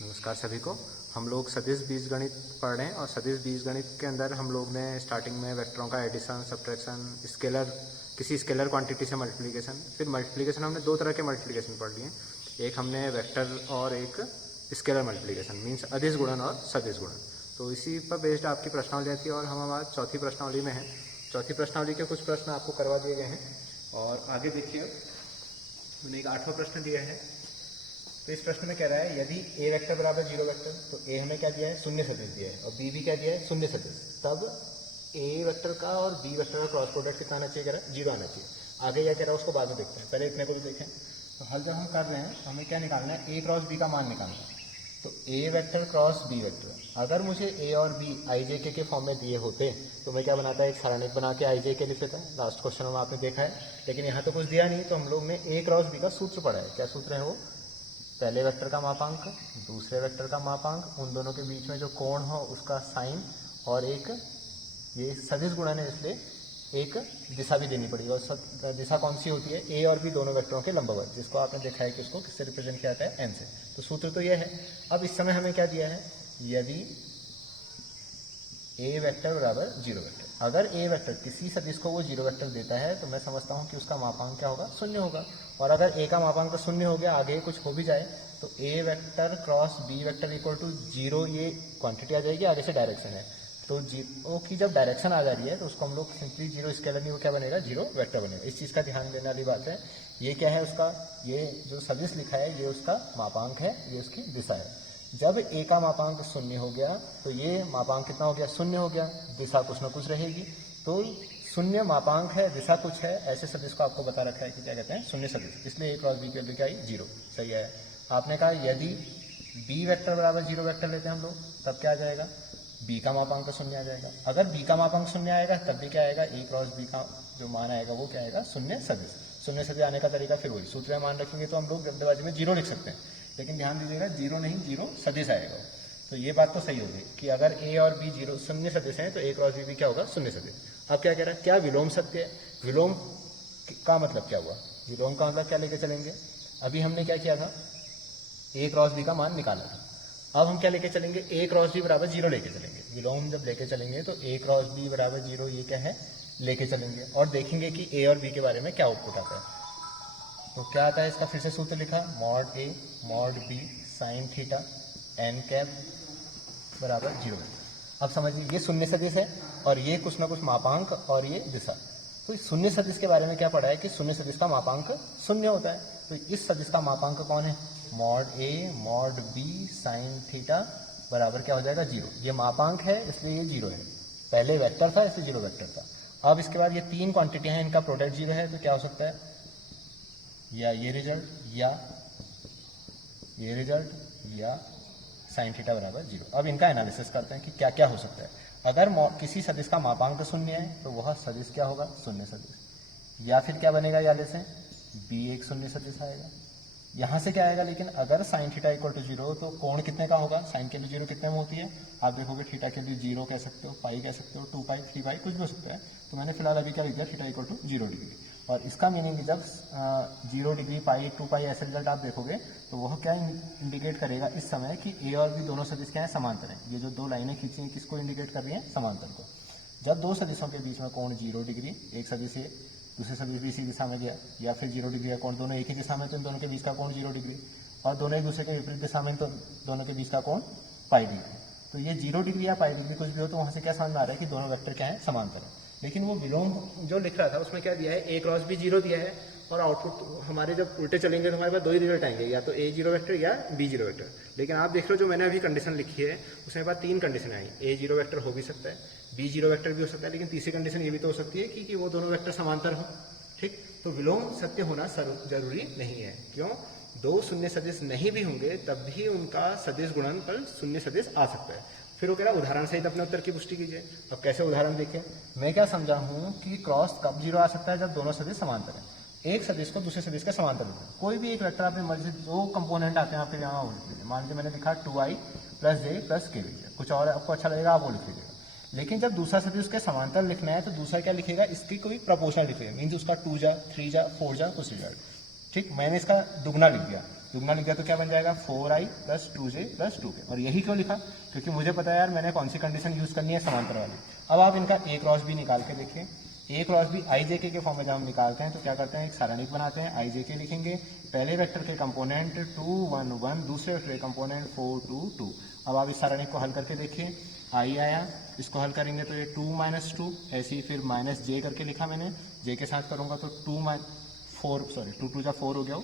नमस्कार सभी को। हम लोग सदिश बीजगणित पढ़ रहे हैं और सदिश बीजगणित के अंदर हम लोग ने स्टार्टिंग में वेक्टरों का एडिशन, सब्ट्रैक्शन, स्केलर, किसी स्केलर क्वांटिटी से मल्टीप्लिकेशन, फिर मल्टीप्लिकेशन हमने दो तरह के मल्टीप्लिकेशन पढ़ लिए। एक हमने वेक्टर और एक स्केलर मल्टीप्लिकेशन, मीन्स अदिश गुणन और सदिश गुणन। तो इसी पर बेस्ड आपकी प्रश्नावली आती है और हम हमारा चौथी प्रश्नावली में हैं। चौथी प्रश्नावली के कुछ प्रश्न आपको करवा दिए गए हैं और आगे देखिए, मैंने एक 8वां प्रश्न दिया है। तो इस प्रश्न में कह रहा है यदि ए वेक्टर बराबर 0 वेक्टर, तो ए हमें क्या दिया है, शून्य सदिश दिया है, और बी भी क्या दिया है, शून्य सदिश, तब ए वेक्टर का और बी वेक्टर का क्रॉस प्रोडक्ट कितना आना चाहिए, कह रहा है 0 आना चाहिए। आगे क्या कह रहा है उसको बाद में देखते हैं, पहले इतने को भी देखें। तो हल जब हम कर रहे हैं हमें क्या निकालना है, ए क्रॉस बी का मान निकालना है। तो A vector cross B vector, अगर मुझे ए और बी आई जे के फॉर्म में दिए होते तो मैं क्या बनाता है, एक सारणिक बना के आई जे के लिख लेता है। लास्ट क्वेश्चन में आपने देखा है, लेकिन यहाँ तो कुछ दिया नहीं, तो हम लोग ने ए क्रॉस बी का सूत्र पढ़ा है। क्या सूत्र है वो, पहले वेक्टर का मापांक, दूसरे वेक्टर का मापांक, उन दोनों के बीच में जो कोण हो उसका साइन, और एक ये सदिश गुणन है इसलिए एक दिशा भी देनी पड़ेगी। और दिशा कौन सी होती है, ए और बी दोनों वेक्टरों के लंबवत, जिसको आपने देखा है कि उसको किससे रिप्रेजेंट किया जाता है, एन से। तो सूत्र तो यह है। अब इस समय हमें क्या दिया है, यदि ए वेक्टर बराबर 0 वेक्टर, अगर ए वेक्टर किसी सदिश को वो 0 वेक्टर देता है तो मैं समझता हूँ कि उसका मापांक क्या होगा, शून्य होगा। और अगर ए का मापांक शून्य हो गया, आगे कुछ हो भी जाए, तो A vector cross B vector equal to 0 ये क्वांटिटी आ जाएगी, आगे से डायरेक्शन है। तो जीरो की जब डायरेक्शन आ जा रही है तो उसको हम लोग सिंपली 0 स्केलर नहीं, वो क्या बनेगा, 0 वेक्टर बनेगा। इस चीज़ का ध्यान देने वाली बात है। ये क्या है उसका, ये जो सदिश लिखा है ये उसका मापांक है, ये उसकी दिशा है। जब ए का मापांक शून्य हो गया तो ये मापांक कितना हो गया, शून्य हो गया, दिशा कुछ ना कुछ रहेगी। तो शून्य मापांक है, दिशा कुछ है, ऐसे सदिश को आपको बता रखा है कि क्या कहते हैं, शून्य सदिश। इसलिए ए क्रॉस बी की वैल्यू क्या आई, 0। सही है। आपने कहा यदि बी वेक्टर बराबर 0 वेक्टर लेते हैं हम लोग, तब क्या आ जाएगा, बी का मापांक शून्य आ जाएगा। अगर बी का मापांक शून्य आएगा तब भी क्या आएगा, ए क्रॉस बी का जो मान आएगा वो क्या आएगा, शून्य सदिश। शून्य सदिश आने का तरीका फिर वही, सूत्र में मान रखेंगे तो हम लोग जल्दबाजी में 0 लिख सकते हैं, लेकिन ध्यान दीजिएगा 0 नहीं, 0 सदिश आएगा। तो ये बात तो सही होगी कि अगर ए और बी 0 शून्य सदिश हैं तो ए क्रॉस बी भी क्या होगा, शून्य सदिश। अब क्या कह रहा है, क्या विलोम सत्य है, विलोम का मतलब क्या हुआ, विलोम का मतलब क्या लेके चलेंगे। अभी हमने क्या किया था, ए क्रॉस बी का मान निकाला था। अब हम क्या लेके चलेंगे, ए क्रॉस बी बराबर 0 लेके चलेंगे। विलोम जब लेके चलेंगे तो ए क्रॉस बी बराबर 0 ये क्या है, लेके चलेंगे, और देखेंगे कि ए और बी के बारे में क्या आउटपुट आता है। तो क्या आता है, इसका फिर से सूत्र लिखा, mod A mod B sine theta n cap बराबर 0। अब समझिए ये शून्य सदिश है और ये कुछ ना कुछ मापांक और ये दिशा। तो इस शून्य सदिश के बारे में क्या पढ़ा है कि शून्य सदिश का मापांक शून्य होता है। तो इस सदिश का मापांक कौन है, mod A mod B sine theta बराबर क्या हो जाएगा, 0। ये मापांक है इसलिए ये 0 है, पहले वेक्टर था इसलिए 0 वेक्टर था। अब इसके बाद ये तीन क्वांटिटियां हैं, इनका प्रोडक्ट 0 है, तो क्या हो सकता है, या ये रिजल्ट, या ये रिजल्ट, या साइन थीटा बराबर 0। अब इनका एनालिसिस करते हैं कि क्या क्या हो सकता है। अगर किसी सदिश का मापांक शून्य है तो वह सदिश क्या होगा, शून्य सदिश। या फिर क्या बनेगा, याले से बी एक शून्य सदिश आएगा। यहाँ से क्या आएगा, लेकिन अगर साइन थीटा इक्वल टू 0 तो कोण कितने का होगा, साइन के लिए 0 कितने में होती है, आप देखोगे थीटा के लिए 0 कह सकते हो, पाई कह सकते हो, 2 पाई 3 पाई कुछ भी हो सकता है। तो मैंने फिलहाल अभी क्या लिख दिया, थीटा इक्वल टू 0 डिग्री। और इसका मीनिंग जब 0 डिग्री पाई 2 पाई ऐसे रिजल्ट आप देखोगे तो वह क्या इंडिकेट करेगा इस समय कि ए और बी दोनों सदिश क्या है, समांतर है। ये जो दो लाइनें खींची हैं किसको इंडिकेट कर रही हैं, समांतर को। जब दो सदिशों के बीच में कोण 0 डिग्री, एक सदिश है दूसरे सदिश भी इसी दिशा में गया, या फिर 0 डिग्री का कोण, दोनों एक ही दिशा में तो इन दोनों के बीच का कोण 0 डिग्री, और दोनों एक दूसरे के विपरीत दिशा में तो दोनों के बीच का कोण पाई डिग्री। तो ये 0 डिग्री या पाई डिग्री कुछ भी हो तो वहाँ से क्या समझ में आ रहा है कि दोनों वेक्टर क्या है, समांतर है। लेकिन वो विलोम जो लिख रहा था उसमें क्या दिया है, ए क्रॉस बी 0 दिया है, और आउटपुट हमारे जब उल्टे चलेंगे तो हमारे पास दो ही रिजल्ट आएंगे, या तो ए 0 वेक्टर या बी 0 वेक्टर। लेकिन आप देख रहे हो जो मैंने अभी कंडीशन लिखी है उसमें बाद 3 कंडीशन आई, ए 0 वेक्टर हो भी सकता है, बी 0 वेक्टर भी हो सकता है, लेकिन तीसरी कंडीशन ये भी तो हो सकती है कि वो दोनों वेक्टर समांतर हो। ठीक, तो विलोम सत्य होना जरूरी नहीं है। क्यों, दो शून्य सदिश नहीं भी होंगे तब भी उनका सदिश गुणन पर शून्य सदिश आ सकता है। फिर वो कह रहा है उदाहरण सहित अपने उत्तर की पुष्टि कीजिए। अब कैसे उदाहरण देखें, मैं क्या समझा हूं कि क्रॉस कब 0 आ सकता है, जब दोनों सदिश समांतर है। एक सदिश को दूसरे सदिश के समांतर होता है। कोई भी एक वेक्टर अपनी मर्जी, दो कंपोनेंट आते हैं आपके यहाँ वो लिख लीजिए। मान लीजिए मैंने लिखा 2i प्लस जे प्लस के लीजिए, कुछ और आपको अच्छा लगेगा आप वो लिख लीजिएगा। लेकिन जब दूसरा सदिश उसके समांतर लिखना है तो दूसरा क्या लिखेगा, इसकी कोई प्रपोर्शनल लिखेगा, मीन्स उसका 2 जा 3 जा 4 जा कुछ रिजल्ट। ठीक, मैंने इसका दुगना लिख दिया। दुगना लिख दिया तो क्या बन जाएगा 4i plus 2j plus 2k। और यही क्यों लिखा, क्योंकि मुझे पता है यार मैंने कौन सी कंडीशन यूज करनी है, समांतर वाली। अब आप इनका ए क्रॉस बी निकाल के देखिए। ए क्रॉस बी आई जे के फॉर्म में जब हम निकालते हैं तो क्या करते हैं, एक सारणिक बनाते हैं। आई जे के लिखेंगे, पहले वेक्टर के कंपोनेंट 2 1 1, दूसरे वेक्टर के कंपोनेंट 4 2 2। अब आप इस सारणिक को हल करके देखिए, आई आया, इसको हल करेंगे तो ये 2 - 2, ऐसे ही फिर माइनस जे करके लिखा मैंने, जे के साथ करूंगा तो 2 2 जा 4 हो गया,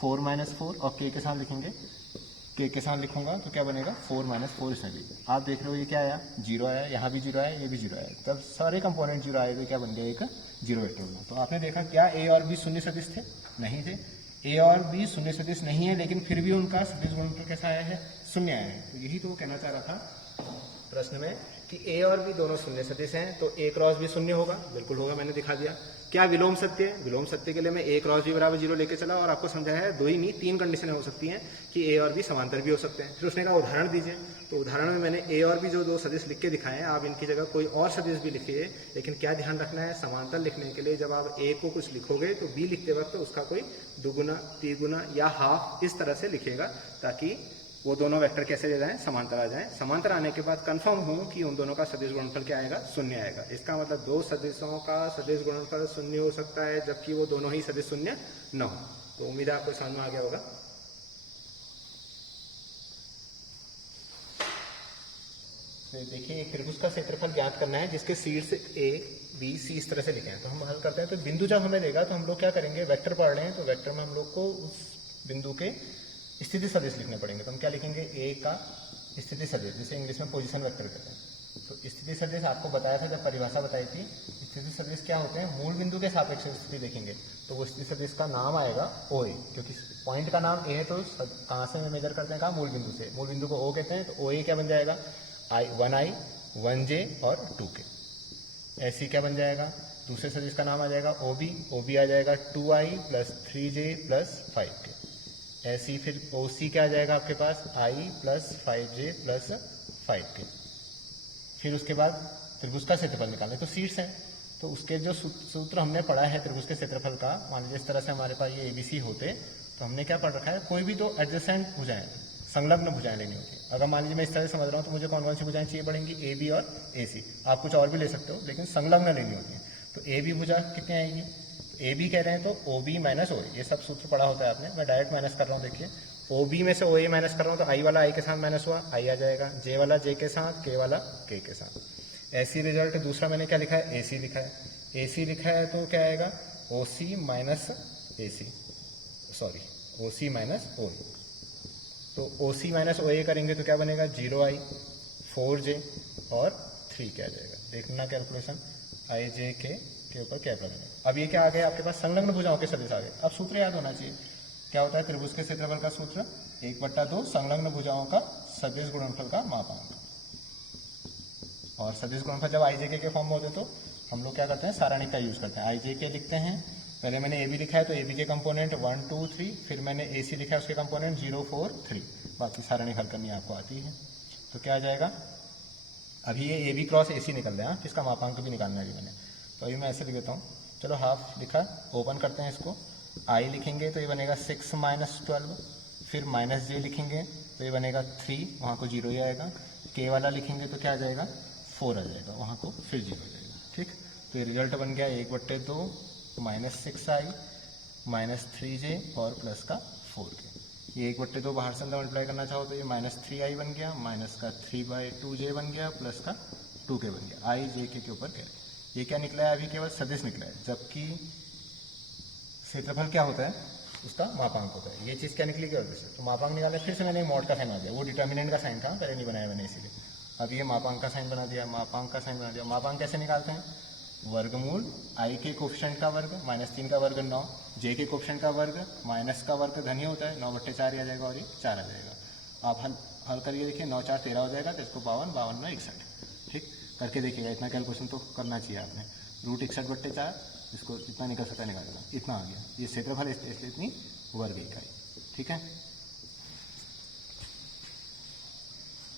4 - 4, और के साथ लिखेंगे, के साथ लिखूंगा तो क्या बनेगा 4 - 4 इसमें भी। आप देख रहे हो ये क्या आया, 0 आया, यहाँ भी 0 आया, ये भी 0 आया, तब सारे कंपोनेंट 0 आए तो क्या बन गया, एक 0 वेक्टर बना। तो आपने देखा क्या ए और बी शून्य सदिश थे, नहीं थे। ए और बी शून्य सदिश नहीं है, लेकिन फिर भी उनका सदिश गुणनफल कैसा आया है, शून्य आया है। तो यही तो वो कहना चाह रहा था प्रश्न में कि ए और बी दोनों शून्य सदिश हैं, तो ए क्रॉस बी शून्य होगा, बिल्कुल होगा, मैंने दिखा दिया। क्या विलोम सत्य है, विलोम सत्य के लिए मैं ए क्रॉस बी बराबर 0 लेके चला और आपको समझाया है 2 ही नहीं 3 कंडीशनें हो सकती हैं कि ए और बी समांतर भी हो सकते हैं। फिर उसने कहा उदाहरण दीजिए, तो उदाहरण में मैंने ए और बी जो 2 सदिश लिख के दिखाए हैं, आप इनकी जगह कोई और सदिश भी लिखिए, लेकिन क्या ध्यान रखना है, समांतर लिखने के लिए जब आप ए को कुछ लिखोगे तो बी लिखते वक्त उसका कोई दुगुना, तिगुना या हाफ इस तरह से लिखिएगा, ताकि वो दोनों वेक्टर कैसे दे जाएं, समांतर आ जाएं। समांतर आने के बाद कंफर्म हो कि उन दोनों का सदिश गुणनफल क्या आएगा, शून्य आएगा। इसका मतलब 2 सदिशों का सदिश गुणनफल शून्य हो सकता है, जबकि वो दोनों ही सदिश शून्य न हो। तो उम्मीद है आपको समझ में आ गया होगा। देखिए एक त्रिभुज का क्षेत्रफल ज्ञात करना है जिसके शीर्ष ए बी सी इस तरह से लिखे हैं, तो हम हल करते हैं। तो बिंदु जब हमें देगा तो हम लोग क्या करेंगे, वेक्टर पढ़ रहे हैं तो वेक्टर में हम लोग को उस बिंदु के स्थिति सदिश लिखने पड़ेंगे। तो हम क्या लिखेंगे, ए का स्थिति सदिश, जिसे इंग्लिश में पोजीशन वेक्टर कहते हैं। तो स्थिति सदिश आपको बताया था जब परिभाषा बताई थी, स्थिति सदिश क्या होते हैं, मूल बिंदु के सापेक्ष स्थिति देखेंगे तो वो स्थिति सदिश का नाम आएगा ओ ए, क्योंकि पॉइंट का नाम ए है तो कहाँ से मेजर करते हैं, कहाँ, मूल बिंदु से। मूल बिंदु को ओ कहते हैं, तो ओ ए क्या बन जाएगा, I 1j और 2k। ऐसी क्या बन जाएगा, दूसरे सदिश का नाम आ जाएगा OB, OB आ जाएगा 2i plus 3j plus 5k। ऐसी फिर OC क्या आ जाएगा आपके पास, I plus 5j plus 5k। फिर उसके बाद त्रिभुज का क्षेत्रफल निकालने, तो शीर्ष है तो उसके जो सूत्र हमने पढ़ा है त्रिभुज के क्षेत्रफल का, मान लीजिए इस तरह से हमारे पास ये ABC होते तो हमने क्या पढ़ रखा है, कोई भी दो एडजेसेंट भुजाएं, संलग्न भुजाएं लेनी होती है। अगर मान लीजिए मैं इस तरह से समझ रहा हूँ तो मुझे कौन कौन सी भुजाएं चाहिए पड़ेंगी, ए बी और ए सी। आप कुछ और भी ले सकते हो लेकिन संलग्न लेनी होती है। तो ए बी भुजा कितनी आएगी, ए बी कह रहे हैं तो ओ बी माइनस ओ ए, ये सब सूत्र पढ़ा होता है आपने, मैं डायरेक्ट माइनस कर रहा हूँ। देखिए ओ बी में से ओ ए माइनस कर रहा हूँ तो आई वाला आई के साथ माइनस हुआ, आई आ जाएगा, जे वाला जे के साथ, के वाला के साथ। ऐसी रिजल्ट दूसरा मैंने क्या लिखा है, ए सी लिखा है। ए सी लिखा है तो क्या आएगा, ओ सी माइनस ए सी, सॉरी ओ सी माइनस ओ ए। तो ओ सी माइनस ओ ए करेंगे तो क्या बनेगा, 0i 4j और 3 क्या आ जाएगा, देखना कैलकुलेशन, आई जे के ऊपर क्या लगेगा। अब ये क्या आ गया आपके पास, संलग्न भुजाओं के सदिश आ गए। अब सूत्र याद होना चाहिए, क्या होता है त्रिभुज के क्षेत्रफल का सूत्र, 1/2 संलग्न भुजाओं का सदिश गुणनफल का मापांक। और सदिश गुणनफल जब आई जे के फॉर्म में होते तो हम लोग क्या करते हैं, सारणिक का यूज करते हैं। आई जे के लिखते हैं, पहले मैंने ए बी लिखा है तो ए बी के कंपोनेंट 1 2 3, फिर मैंने ए सी लिखा है उसके कंपोनेंट 0 4 3, बाकी सारणिक हल करनी आपको आती है। तो क्या आ जाएगा, अभी ये ए बी क्रॉस ए सी निकल रहा है, इसका मापांक भी निकालना है अभी मैंने, तो अभी मैं ऐसे लिख देता हूँ। चलो हाफ लिखा, ओपन करते हैं इसको, आई लिखेंगे तो ये बनेगा 6 माइनस 12, फिर माइनस जे लिखेंगे तो ये बनेगा 3, वहाँ को 0 ही आएगा। के वाला लिखेंगे तो क्या आ जाएगा, 4 आ जाएगा, वहाँ को फिर 0 आ जाएगा। ठीक, तो ये रिजल्ट बन गया 1/2 माइनस 6i माइनस 3j और प्लस का 4k। ये 1/2 बाहर से अंदर मल्टीप्लाई करना चाहो तो ये माइनस 3i बन गया, माइनस का 3/2j बन गया, प्लस का 2k बन गया। आई जे के ऊपर क्या, ये क्या निकला है, अभी केवल सदिश निकला है, जबकि क्षेत्रफल क्या होता है, उसका मापांक होता है। ये चीज़ क्या निकली क्या होती है, तो मापांक निकाले, फिर से मैंने मॉड का साइन आ दिया, वो डिटर्मिनेंट का साइन था, पहले नहीं बनाया मैंने इसीलिए। अब ये मापांक का साइन बना दिया, मापांक का साइन बना दिया। मापांक कैसे निकालते हैं, वर्गमूल आई के कोफिशिएंट का वर्ग -3 का वर्ग 9, जे के कोफिशिएंट का वर्ग माइनस का वर्ग धन ही होता है, 9/4 आ जाएगा और ये 4 आ जाएगा। आप हल करिए, देखिए 9 4 13 हो जाएगा, तो इसको 52 52 में 61। ठीक, करके देखिएगा, इतना कैलकुलेशन तो करना चाहिए आपने। रूट 61/4, इसको जितना निकल सकता है निकाल देगा, इतना आ गया। ये क्षेत्रफल इसलिए इतनी वर्ग इकाई। ठीक है।